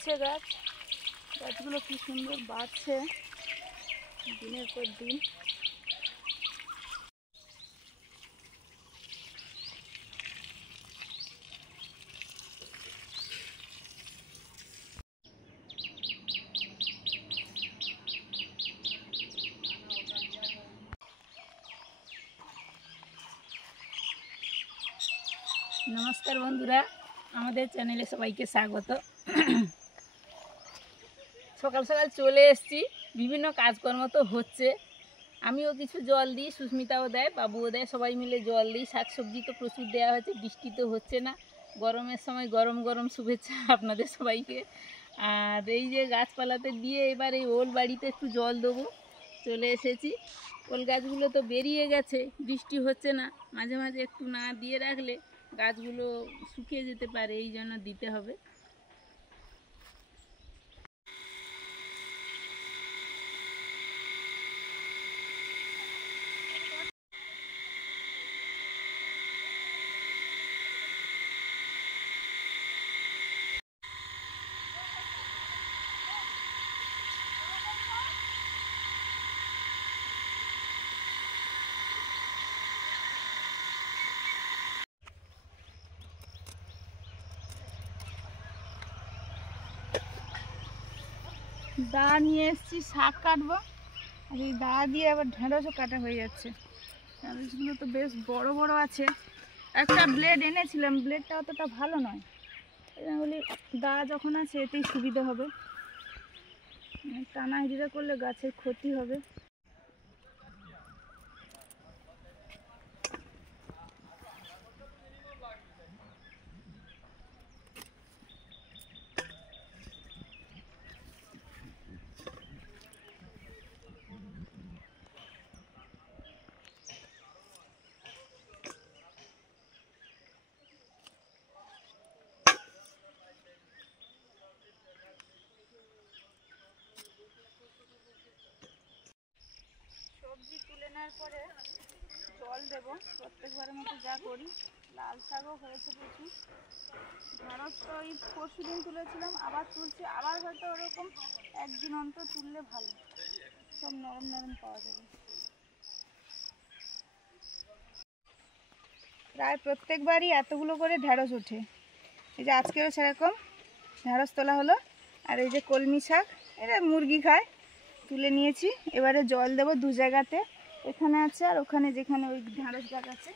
হচ্ছে গাছ, গাছগুলো কি সুন্দর বাড়ছে দিনের পর দিন। নমস্কার বন্ধুরা, আমাদের চ্যানেলে সবাইকে স্বাগত। সকাল সকাল চলে এসেছি, বিভিন্ন কাজকর্ম তো হচ্ছে, আমিও কিছু জল দিই, সুস্মিতাও দেয়, বাবুও দেয়, সবাই মিলে জল দিই। শাকসবজি তো প্রচুর দেওয়া হয়েছে, বৃষ্টি তো হচ্ছে না, গরমের সময় গরম গরম শুভেচ্ছা আপনাদের সবাইকে। আর এই যে গাছপালাতে দিয়ে এবার এই ওল বাড়িতে একটু জল দেবো, চলে এসেছি। ওল গাছগুলো তো বেরিয়ে গেছে, বৃষ্টি হচ্ছে না, মাঝে মাঝে একটু না দিয়ে রাখলে গাছগুলো শুকিয়ে যেতে পারে, এই জন্য দিতে হবে। দা নিয়ে এসেছি, শাক কাটবো, আর এই দা দিয়ে আবার ঢেঁড়সও কাটা হয়ে যাচ্ছে। ঢেঁড়সগুলো তো বেশ বড় বড় আছে। একটা ব্লেড এনেছিলাম, ব্লেডটা অতটা ভালো নয়, বলি দা যখন আছে এতেই সুবিধা হবে, টানা হিড়া করলে গাছের ক্ষতি হবে। সবজি তুলে নেওয়ার পরে জল দেব, প্রত্যেকবারের মতো যা করি। লাল শাকও হয়েছে প্রচুর, ঢেঁড়স তো ওই পরশু দিন তুলেছিলাম, আবার তুলছি, আবার হয়তো ওরকম একদিন অন্তর তুললে ভালো, সব নরম নরম পাওয়া যাবে। প্রায় প্রত্যেকবারই এতগুলো করে ঢেঁড়স ওঠে, এই যে আজকেও সেরকম ঢেঁড়স তোলা হলো। আর এই যে কলমি শাক, এটা মুরগি খায়, তুলে নিয়েছি। এবারে জল দেবো দু জায়গাতে, এখানে আছে আর ওখানে যেখানে ওই ঢেঁড়স গাছ আছে।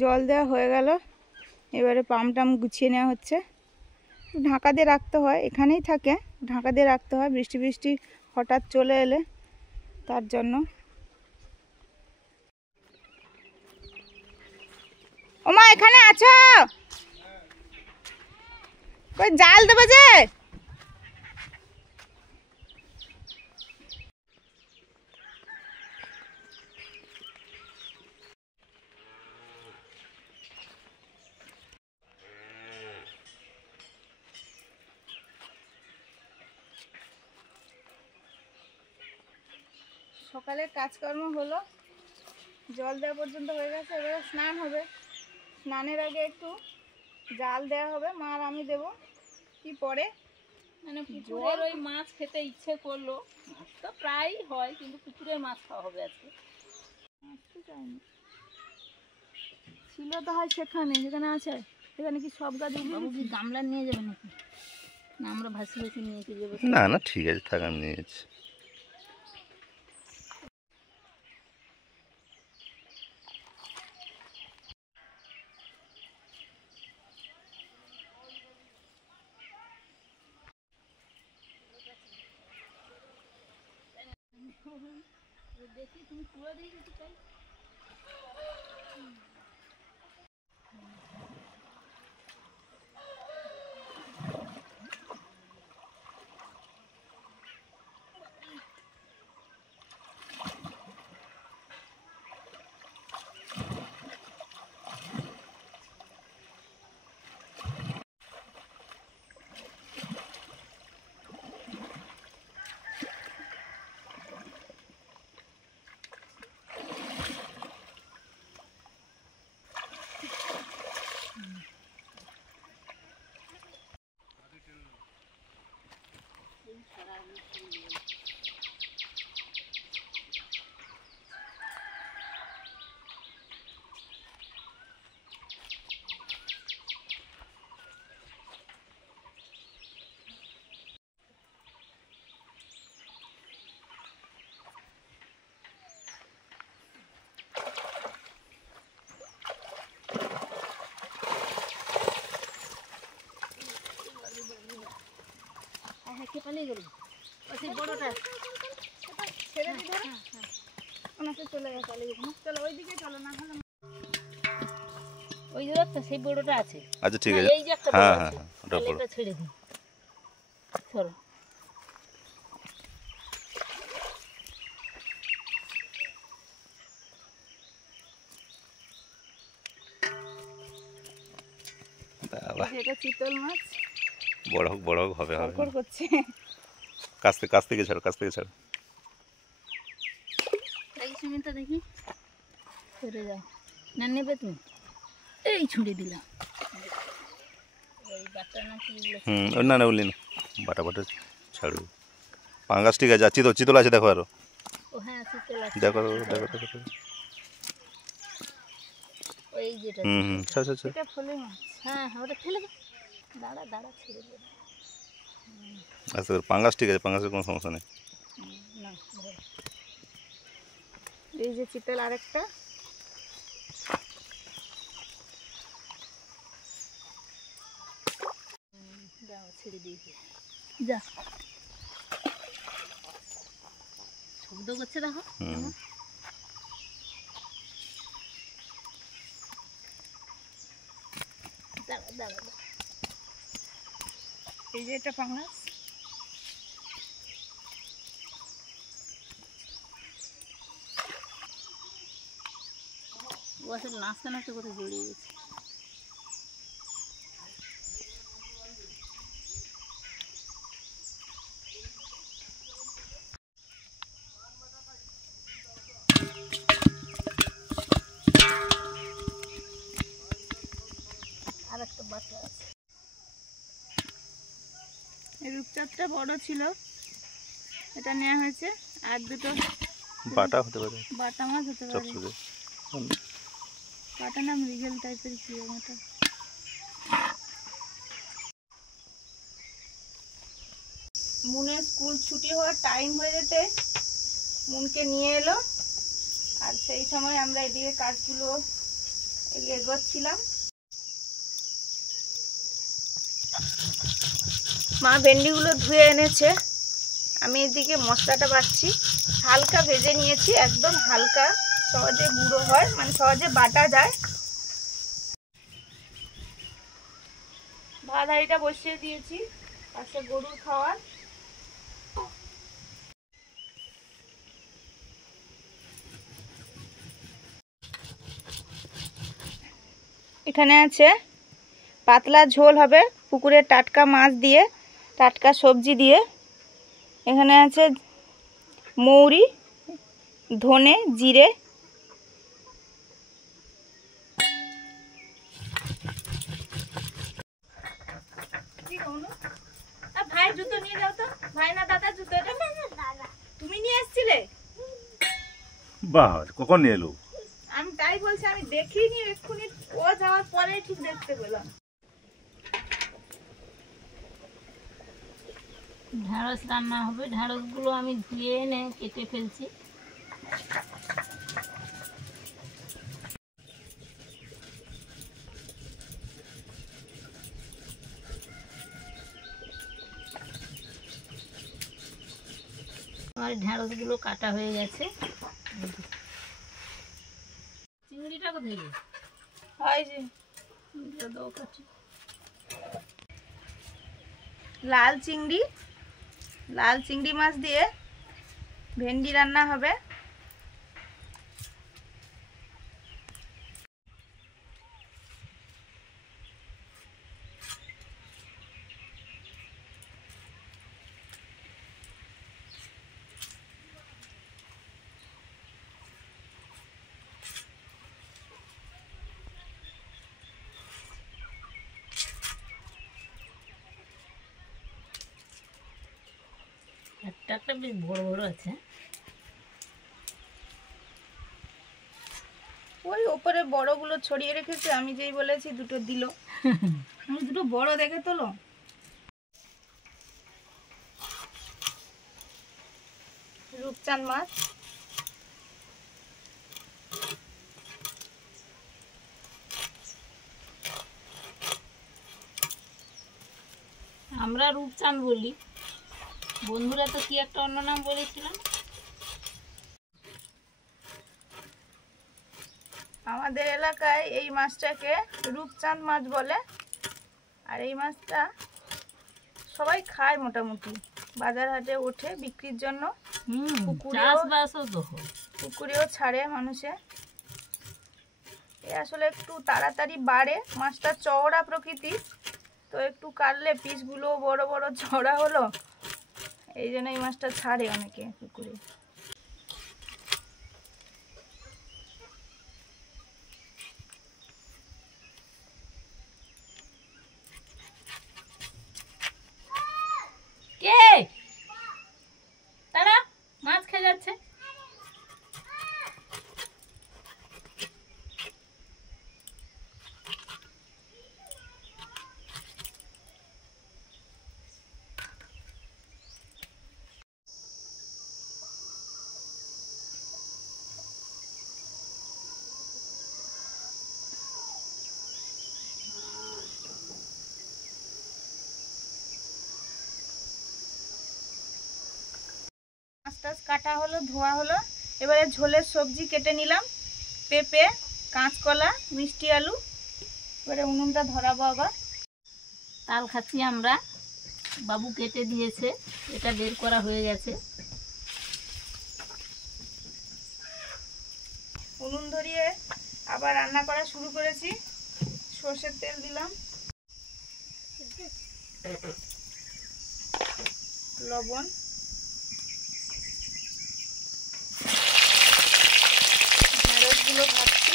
জল দেওয়া হয়ে গেল, এবারে পাম্পটাম গুছিয়ে নেওয়া হচ্ছে। ঢাকা দিয়ে রাখতে হয়, এখানেই থাকে, ঢাকা দিয়ে রাখতে হয়, বৃষ্টি বৃষ্টি হঠাৎ চলে এলে তার জন্য। ওমা এখানে আছো, কই জাল দেবে যে? সকালের কাজকর্ম হলো, জল দেওয়া পর্যন্ত হয়ে গেছে, এবারে স্নান হবে। স্নানের আগে একটু জাল দেওয়া হবে, মা আর আমি দেবো। কি পরে মানে পুকুরের ওই মাছ খেতে ইচ্ছে করলো, মাছ তো প্রায়ই হয়, কিন্তু পুকুরের মাছ খাওয়া হবে আজকে। মাছ তো চাইনি, ছিল তো হয় সেখানে, যেখানে আছে সেখানে কি সব গাছ বাবু কি গামলা নিয়ে যাবে নাকি? না আমরা ভাসি ভাসি নিয়ে যাবো। না না ঠিক আছে, থাক আমি নিয়েছি। দেখি তুমি পুরো দিয়ে দিতে চাই। পালিয়ে গেল সেই বড়টা ছেড়ে দিই ধরে ওনাকে চলে গেছে পালিয়ে গেছে চলো ওইদিকে চলো না হলে ওই যে দেখছো সেই বড়টা আছে আচ্ছা ঠিক না, আছে এই যে একটা হ্যাঁ বড় হ্যাঁ আছে হ্যাঁ, ওটা তাহলে বড় এটা ছেড়ে দিই চলো বাবা, এই যে এটা চিতল মাছ বড় হোক হবে হবে কড়কড় করছে কাছ থেকে ছাড়ো দেখি সুমিতা দেখি সরে যাও না নেবে তুমি এই ছুঁড়ে দিলাম ওই বাটা না কি এগুলো না উঠলি না বাটা ছাড়ো পাঙ্গাস ঠিক আছে যাচ্ছি তো চিতল আছে দেখো আরো ও হ্যাঁ চিতল আছে দেখো ওই যেটা ছাড় এটা ফলে মাছ হ্যাঁ ওটা ফেলে দে দাঁড়া ছেড়ে দে আচ্ছা পাঙ্গাস ঠিক আছে পাঙ্গাসের কোনো সমস্যা নেই না ধরো। এই যে চিতল আরেকটা দাও ছেড়ে দিয়েছি যা শব্দ করছে দেখো দাঁড়া এই যে এটা পাঙ্গাস ও আসলে নাচতে করে জড়িয়ে গেছে আর একটা বাটা আছে এই রূপচাঁদটা বড় ছিল এটা নেওয়া হয়েছে আর দুটো বাটা হতে পারে বাটা মাছ হতে পারে চপসুদে বাটা না মৃগেল টাইপের কি ওটা মুনের স্কুল ছুটি হওয়ার টাইম হয়ে যেতে মুনকে নিয়ে এলো আর সেই সময় আমরা এদিকে কাজগুলো এগোচ্ছিলাম মা ভেন্ডিগুলো ধুয়ে এনেছে আমি এদিকে মশলাটা বাটছি হালকা ভেজে নিয়েছি একদম হালকা সহজে গুঁড়ো হয় মানে সহজে বাটা যায় ভাত হাঁড়িটা বসিয়ে দিয়েছি পাশে গরুর খাওয়ার এখানে আছে পাতলা ঝোল হবে পুকুরের টাটকা মাছ দিয়ে টাটকা সবজি দিয়ে এখানে আছে মৌরি ধনে জিরে ভাই জুতো নিয়ে যাও তো ভাই না দাদা জুতো এটা তুমি নিয়ে এসেছিলে বাহ কখন নিয়ে এলো আমি তাই বলছি আমি দেখিনি এক্ষুনি ও যাওয়ার পরে ঠিক দেখতে পেলাম ঢেঁড়স রান্না হবে ঢেঁড়সগুলো আমি ধুয়ে এনে কেটে ফেলছি আমার ঢেঁড়সগুলো কাটা হয়ে গেছে চিংড়িটা কোথায় গেছে হয় যে চিংড়িটা দাও কাটি লাল চিংড়ি মাছ দিয়ে ভেন্ডি রান্না হবে একটা বেশ বড় আছে ওই ওপরে বড়গুলো ছড়িয়ে রেখেছে আমি যেই বলেছি দুটো দিল আমি দুটো বড় দেখে তোলো রূপচাঁদ মাছ আমরা রূপচাঁদ বলি বন্ধুরা তো কি একটা অন্য নাম বলেছিলাম। আমাদের এলাকায় এই মাছটাকে রূপচাঁদ মাছ বলে। আর এই মাছটা সবাই খায়, মোটামুটি বাজার হাটে ওঠে বিক্রির জন্য। চাষবাসও তো হয়, পুকুরেও ছাড়ে মানুষে। এ আসলে একটু তাড়াতাড়ি বাড়ে, মাছটা চওড়া প্রকৃতির, তো একটু কাটলে পিসগুলো বড় বড় চওড়া হলো, এই জন্য এই মাছটা ছাড়ে অনেকে পুকুরে। কে তারা মাছ খেয়ে যাচ্ছে? মাছ টাছ কাটা হলো, ধোয়া হলো। এবারে ঝোলের সবজি কেটে নিলাম, পেঁপে, কাঁচকলা, মিষ্টি আলু। এবারে উনুনটা ধরাবো আবার। তাল খাচ্ছি আমরা, বাবু কেটে দিয়েছে, এটা বের করা হয়ে গেছে। উনুন ধরিয়ে আবার রান্না করা শুরু করেছি। সর্ষের তেল দিলাম, লবণ, ঢেঁড়সগুলো ভাজছি।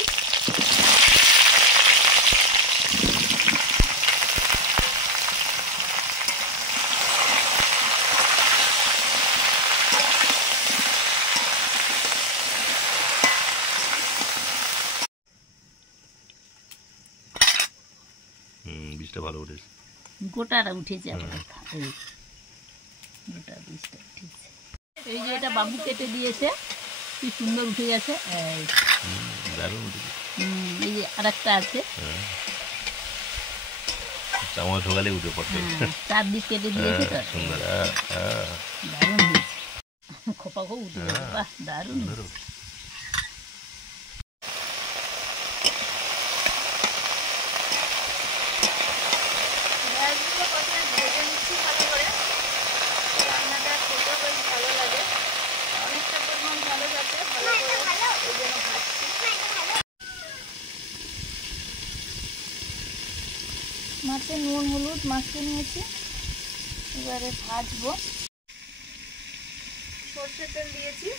বীজটা ভালো উঠেছে। গোটাটা উঠেছে আবার, এই গোটা বীজটা উঠেছে। এই যে এটা বাবু কেটে দিয়েছে, কি সুন্দর উঠে গেছে। এই দারুণ উঠেছে। এই যে আর একটা আছে, চামচ ঢোকালে উঠে পড়তে। 4 দিক কেটে দিয়েছে তো, সুন্দর। দারুণ হয়েছে। খোপা খোপ উঠে গেছে, বাহ দারুণ। ঢেঁড়সগুলো প্রথমে ভেজে নিচ্ছি ভালো করে, রান্নাটা খেতে বেশ ভালো লাগে। অনেকটা পরিমাণ ভালো যাচ্ছে, ভালো করে এই জন্য ভাজছি। মাছে নুন হলুদ মাখিয়ে নিয়েছি, এবারে ভাজবো। সর্ষের তেল দিয়েছি,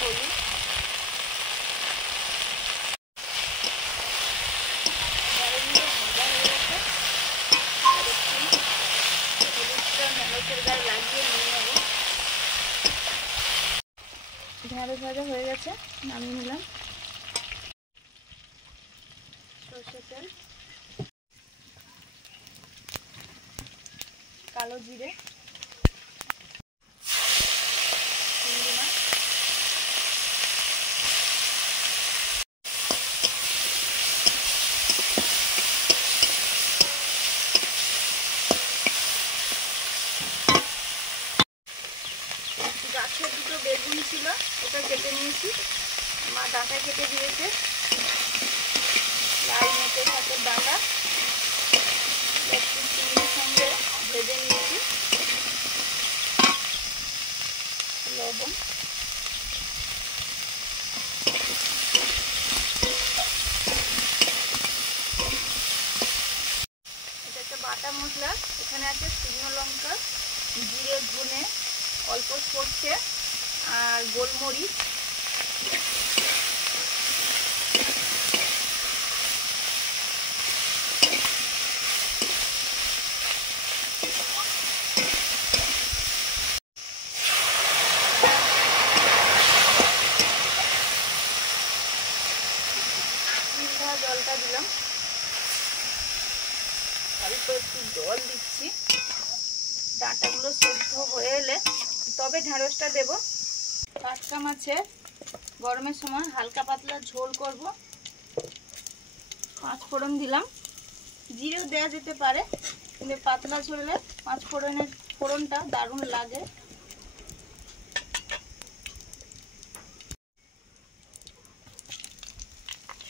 হলুদ, ঢেঁড়সগুলো ভাজা হয়ে গেছে। আর একটু হলুদটা ঢেঁড়সের গায়ে লাগিয়ে নিয়ে নেবো। ঢেঁড়স ভাজা হয়ে গেছে, নামিয়ে নিলাম। সর্ষের তেল, কালো জিরে, চিংড়ি মাছ, গাছের দুটো বেগুন ছিল, ওটা কেটে নিয়েছি, মা ডাঁটা কেটে দিয়েছে। লাল মেটে শাকের ডাঁটা একটু চিংড়ির সঙ্গে ভেজে নিয়েছি, লবণ, এটা একটা বাটা মশলা। এখানে আছে শুকনো লঙ্কা, জিরে, ধনে, অল্প সর্ষে আর গোলমরিচ। জলটা দিলাম, অল্প একটু জল দিচ্ছি। ডাঁটাগুলো সেদ্ধ হয়ে এলে তবে ঢেঁড়সটা দেব। টাটকা মাছের গরমের সময় হালকা পাতলা ঝোল করব, পাঁচ ফোড়ন দিলাম, জিরেও দেওয়া যেতে পারে, কিন্তু পাতলা ঝোলে পাঁচ ফোড়নটা দারুণ লাগে।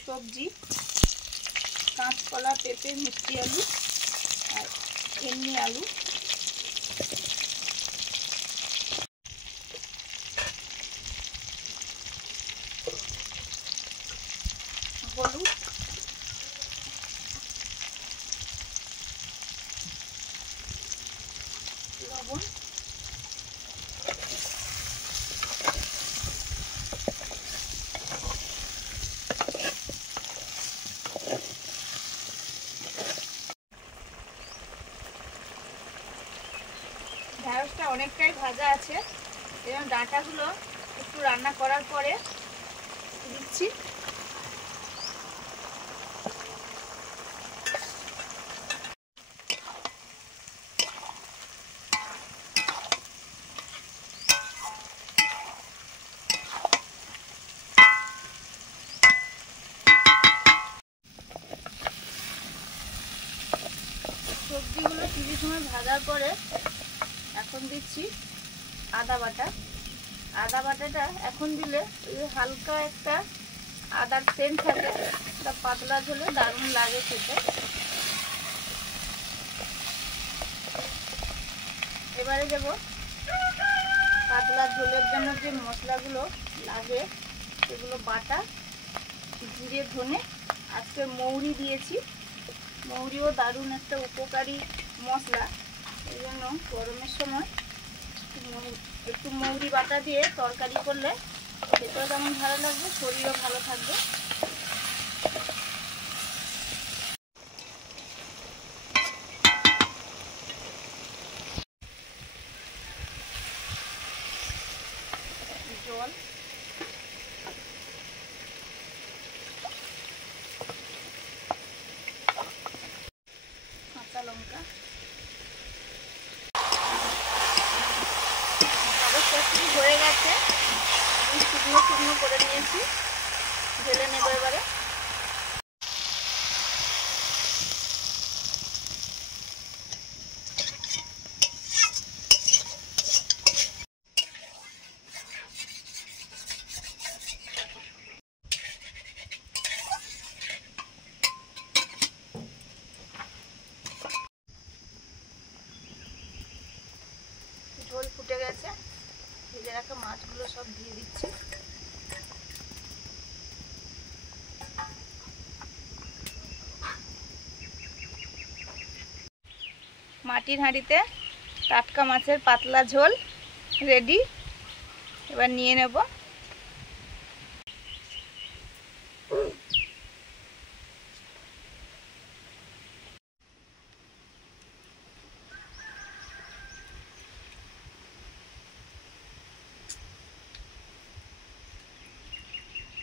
সবজি কাঁচকলা, পেঁপে, মিষ্টি আলু আর এমনি আলু। হলুদ, লবণ, ঢ্যাঁড়সটা অনেকটাই ভাজা আছে, এবং ডাঁটাগুলো একটু রান্না করার পরে দিচ্ছি। সবজিগুলো কিছু সময় ভাজার পরে এখন দিচ্ছি আদা বাটা। আদা বাটাটা এখন দিলে ওই হালকা একটা আদার সেন্ট থাকে, এটা পাতলা ঝোলে দারুণ লাগে খেতে। এবারে দেব পাতলা ঝোলের জন্য যে মশলাগুলো লাগে সেগুলো বাটা, জিরে, ধনে, আজকে মৌরি দিয়েছি। মৌরিও দারুণ একটা উপকারী মশলা, এই জন্য গরমের সময় একটু মৌরি বাটা দিয়ে তরকারি করলে খেতেও তেমন ভালো লাগবে, শরীরও ভালো থাকবে। জল, কাঁচা লঙ্কা, হয়ে গেছে, শুকনো শুকনো করে নিয়েছি, ঢেলে নেব এবারে। ঝোল ফুটে গেছে, ভেজে রাখা মাছগুলো সব দিয়ে দিচ্ছি। মাটির হাঁড়িতে টাটকা মাছের পাতলা ঝোল রেডি, এবার নিয়ে নেব।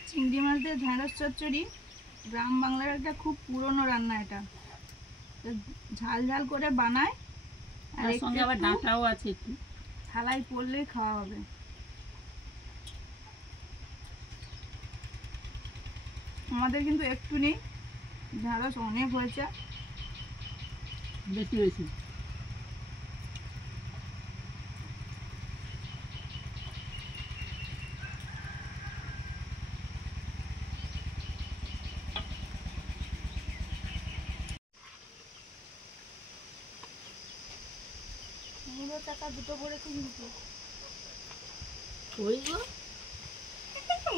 চিংড়ি মাছ দিয়ে ঢ্যাঁড়স চচ্চড়ি গ্রাম বাংলার একটা খুব পুরনো রান্না। এটা ঝাল ঝাল করে বানায়, আর তার সঙ্গে আবার ডাঁটাও আছে, একটু থালায় পড়লেই খাওয়া হবে। আমাদের কিন্তু একটু নেই, ঢ্যাঁড়স অনেক হয়েছে, বেশি হয়েছে। মুড়ো চাকা দুটো পড়েছে কিন্তু ওই গো,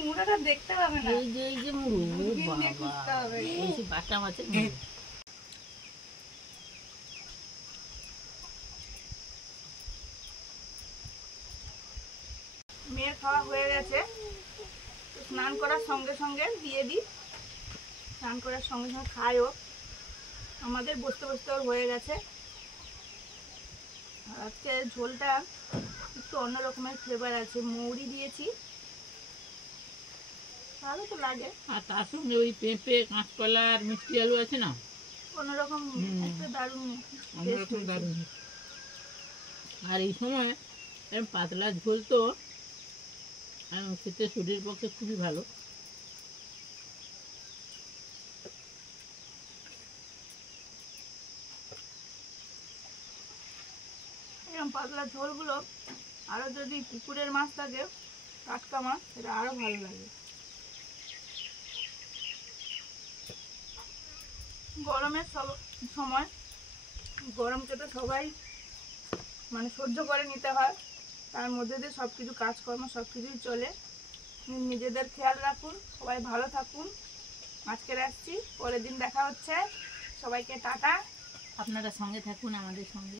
মুড়োটা দেখতে পাবে না, এই যে এই যে মুড়ো, দূরবীন দিয়ে খুঁজতে হবে। এই যে বাটা মাছের মুড়ো। মেয়ের খাওয়া হয়ে গেছে, স্নান করার সঙ্গে সঙ্গে দিয়ে দিই, স্নান করার সঙ্গে সঙ্গে খায়ও। আমাদের বসতে বসতে ওর হয়ে গেছে। আর আজকে ঝোলটা একটু অন্য রকমের ফ্লেভার আছে, মৌরি দিয়েছি, ভালো তো লাগে। আর তার সঙ্গে ওই পেঁপে, কাঁচকলা আর মিষ্টি আলু আছে না, অন্যরকম একটা দারুণ অন্যরকম দারুণ। আর এই সময় এরকম পাতলা ঝোল তো খেতে শরীরের পক্ষে খুবই ভালো। পাতলা ঝোলগুলো আরও যদি পুকুরের মাছ থাকে, টাটকা মাছ, সেটা আরও ভালো লাগে। গরমের সময় গরমকে তো সবাই মানে সহ্য করে নিতে হয়, তার মধ্যে দিয়ে সব কিছু কাজকর্ম সব কিছুই চলে। নিজেদের খেয়াল রাখুন, সবাই ভালো থাকুন। আজকে রাখছি, পরের দিন দেখা হচ্ছে। সবাইকে টাটা। আপনারা সঙ্গে থাকুন আমাদের সঙ্গে।